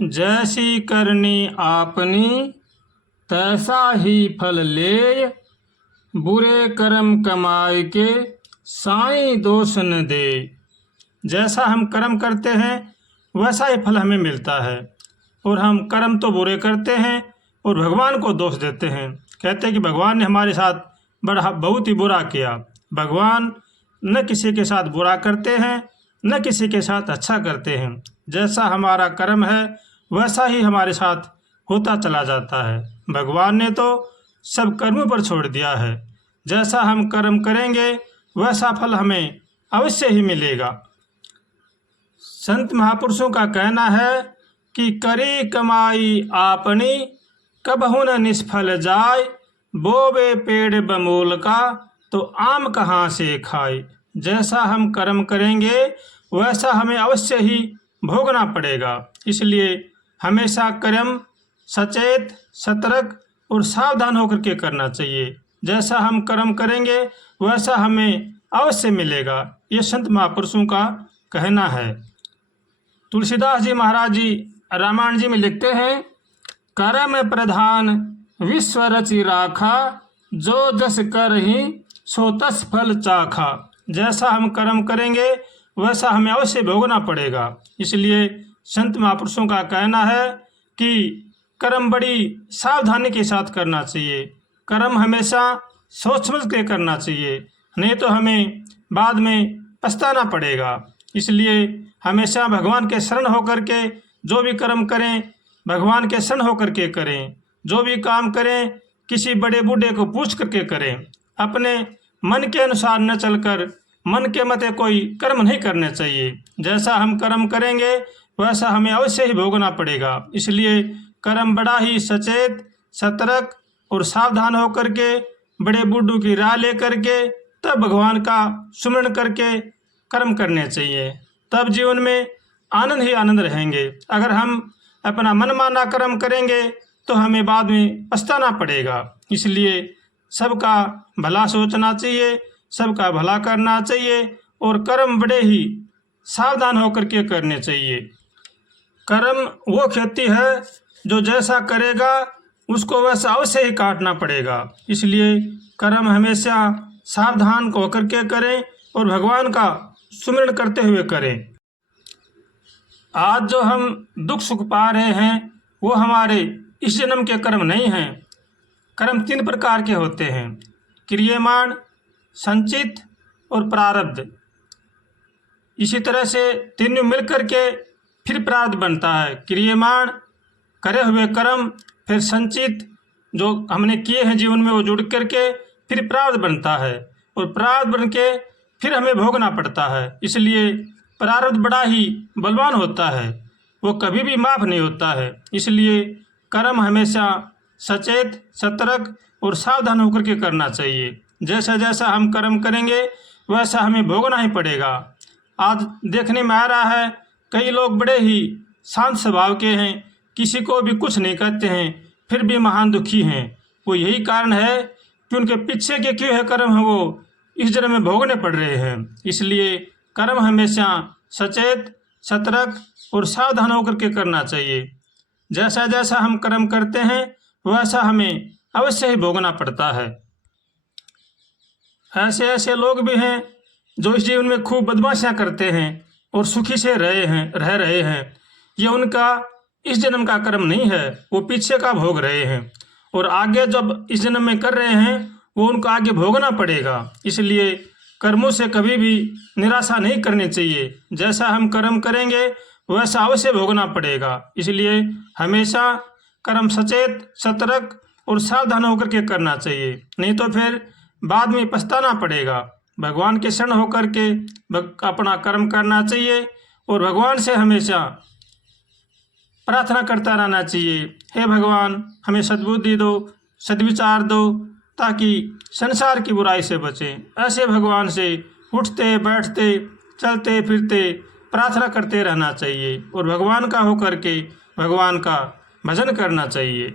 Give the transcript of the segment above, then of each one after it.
जैसी करनी आपनी तैसा ही फल ले, बुरे कर्म कमाए के साईं दोष न दे। जैसा हम कर्म करते हैं वैसा ही फल हमें मिलता है, और हम कर्म तो बुरे करते हैं और भगवान को दोष देते हैं। कहते हैं कि भगवान ने हमारे साथ बहुत ही बुरा किया। भगवान न किसी के साथ बुरा करते हैं न किसी के साथ अच्छा करते हैं। जैसा हमारा कर्म है वैसा ही हमारे साथ होता चला जाता है। भगवान ने तो सब कर्मों पर छोड़ दिया है। जैसा हम कर्म करेंगे वैसा फल हमें अवश्य ही मिलेगा। संत महापुरुषों का कहना है कि करी कमाई आपनी कबहु न निष्फल जाय, बोवे पेड़ बमूल का तो आम कहाँ से खाए। जैसा हम कर्म करेंगे वैसा हमें अवश्य ही भोगना पड़ेगा। इसलिए हमेशा कर्म सचेत सतर्क और सावधान होकर के करना चाहिए। जैसा हम कर्म करेंगे वैसा हमें अवश्य मिलेगा। ये संत महापुरुषों का कहना है। तुलसीदास जी महाराज जी रामायण जी में लिखते हैं, कर्म प्रधान विश्व रचि राखा, जो जस करहि सो तस फल चाखा। जैसा हम कर्म करेंगे वैसा हमें अवश्य भोगना पड़ेगा। इसलिए संत महापुरुषों का कहना है कि कर्म बड़ी सावधानी के साथ करना चाहिए। कर्म हमेशा सोच समझ के करना चाहिए, नहीं तो हमें बाद में पछताना पड़ेगा। इसलिए हमेशा भगवान के शरण होकर के जो भी कर्म करें भगवान के शरण होकर के करें। जो भी काम करें किसी बड़े बूढ़े को पूछ करके करें। अपने मन के अनुसार न चलकर मन के मते कोई कर्म नहीं करने चाहिए। जैसा हम कर्म करेंगे वैसा हमें अवश्य ही भोगना पड़ेगा। इसलिए कर्म बड़ा ही सचेत सतर्क और सावधान होकर के बड़े बूढ़ों की राह लेकर के तब भगवान का सुमिरन करके कर्म करने चाहिए। तब जीवन में आनंद ही आनंद रहेंगे। अगर हम अपना मनमाना कर्म करेंगे तो हमें बाद में पछताना पड़ेगा। इसलिए सबका भला सोचना चाहिए, सबका भला करना चाहिए और कर्म बड़े ही सावधान होकर के करने चाहिए। कर्म वो खेती है जो जैसा करेगा उसको वैसा अवश्य ही काटना पड़ेगा। इसलिए कर्म हमेशा सावधान होकर के करें और भगवान का सुमिरन करते हुए करें। आज जो हम दुख सुख पा रहे हैं वो हमारे इस जन्म के कर्म नहीं हैं। कर्म 3 प्रकार के होते हैं, क्रियमाण, संचित और प्रारब्ध। इसी तरह से तीनों मिलकर के फिर प्रारब्ध बनता है। क्रियमाण करे हुए कर्म, फिर संचित जो हमने किए हैं जीवन में वो जुड़ करके फिर प्रारब्ध बनता है, और प्रारब्ध बन के फिर हमें भोगना पड़ता है। इसलिए प्रारब्ध बड़ा ही बलवान होता है, वो कभी भी माफ़ नहीं होता है। इसलिए कर्म हमेशा सचेत सतर्क और सावधान होकर के करना चाहिए। जैसा जैसा हम कर्म करेंगे वैसा हमें भोगना ही पड़ेगा। आज देखने में आ रहा है कई लोग बड़े ही शांत स्वभाव के हैं, किसी को भी कुछ नहीं कहते हैं, फिर भी महान दुखी हैं। वो यही कारण है कि उनके पीछे के क्यों है कर्म है वो इस जन्म में भोगने पड़ रहे हैं। इसलिए कर्म हमेशा सचेत सतर्क और सावधान होकर के करना चाहिए। जैसा जैसा हम कर्म करते हैं वैसा हमें अवश्य ही भोगना पड़ता है। ऐसे ऐसे लोग भी हैं जो इस जीवन में खूब बदमाशियां करते हैं और सुखी से रह रहे हैं। ये उनका इस जन्म का कर्म नहीं है, वो पीछे का भोग रहे हैं, और आगे जब इस जन्म में कर रहे हैं वो उनको आगे भोगना पड़ेगा। इसलिए कर्मों से कभी भी निराशा नहीं करनी चाहिए। जैसा हम कर्म करेंगे वैसा अवश्य भोगना पड़ेगा। इसलिए हमेशा कर्म सचेत सतर्क और सावधान होकर के करना चाहिए, नहीं तो फिर बाद में पछताना पड़ेगा। भगवान के शरण होकर के अपना कर्म करना चाहिए और भगवान से हमेशा प्रार्थना करता रहना चाहिए, हे भगवान हमें सद्बुद्धि दो, सद्विचार दो, ताकि संसार की बुराई से बचें। ऐसे भगवान से उठते बैठते चलते फिरते प्रार्थना करते रहना चाहिए और भगवान का होकर के भगवान का भजन करना चाहिए।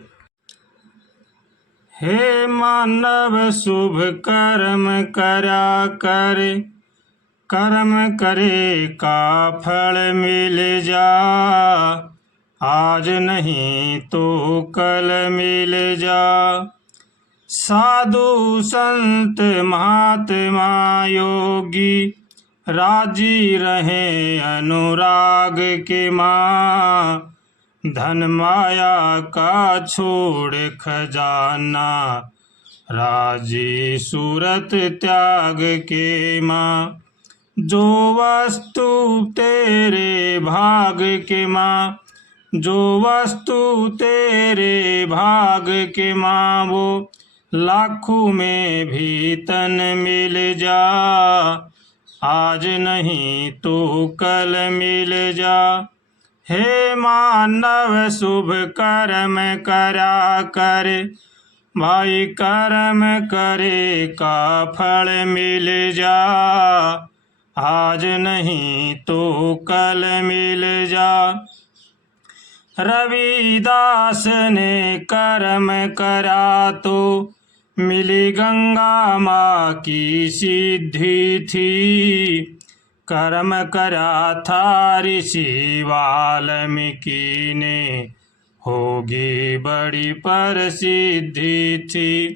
हे मानव शुभ कर्म करा कर, कर्म करे का फल मिल जा, आज नहीं तो कल मिल जा। साधु संत महात्मा योगी राजी रहे अनुराग के माँ। धन माया का छोड़ खजाना राजी सूरत त्याग के माँ। जो वस्तु तेरे भाग के माँ, जो वस्तु तेरे भाग के माँ, वो लाखों में भी तन मिल जा। आज नहीं तो कल मिल जा। हे मानव शुभ कर्म करा कर, भाई कर्म करे का फल मिल जा। आज नहीं तो कल मिल जा। रविदास ने कर्म करा तो मिली गंगा माँ की सिद्धि थी। कर्म करा था ऋषि वाल्मीकि ने, होगी बड़ी प्रसिद्धि थी।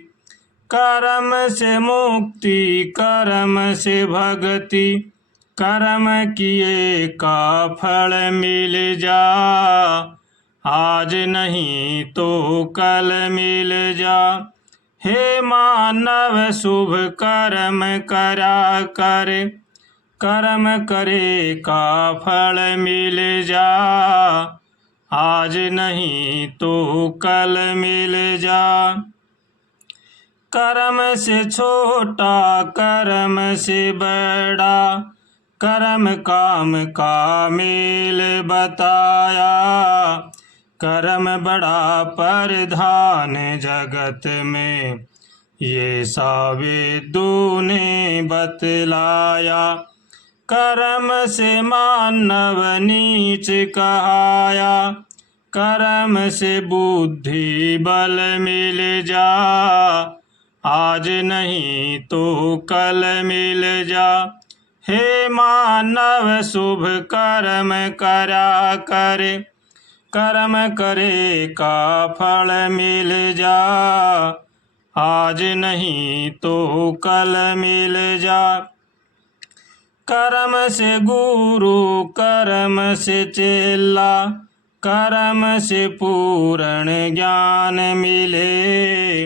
कर्म से मुक्ति, कर्म से भक्ति, कर्म किए का फल मिल जा। आज नहीं तो कल मिल जा। हे मानव शुभ कर्म करा कर, कर्म करे का फल मिल जा। आज नहीं तो कल मिल जा। कर्म से छोटा, कर्म से बड़ा, कर्म काम का मेल बताया। कर्म बड़ा प्रधान जगत में, ये वेदों ने बतलाया। कर्म से मानव नीच कहाया, कर्म से बुद्धि बल मिल जा। आज नहीं तो कल मिल जा। हे मानव शुभ कर्म करा कर, कर्म करे का फल मिल जा। आज नहीं तो कल मिल जा। कर्म से गुरु, कर्म से चेला, कर्म से पूर्ण ज्ञान मिले।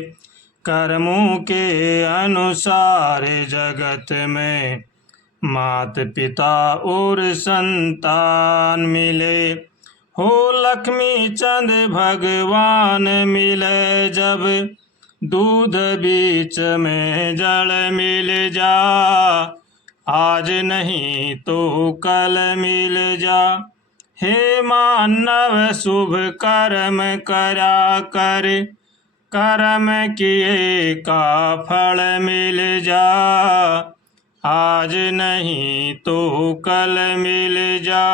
कर्मों के अनुसार जगत में मात पिता और संतान मिले। हो लक्ष्मी चंद भगवान मिले जब, दूध बीच में जल मिल जा। आज नहीं तो कल मिल जा। हे मानव शुभ कर्म करा कर, कर्म किए का फल मिल जा। आज नहीं तो कल मिल जा।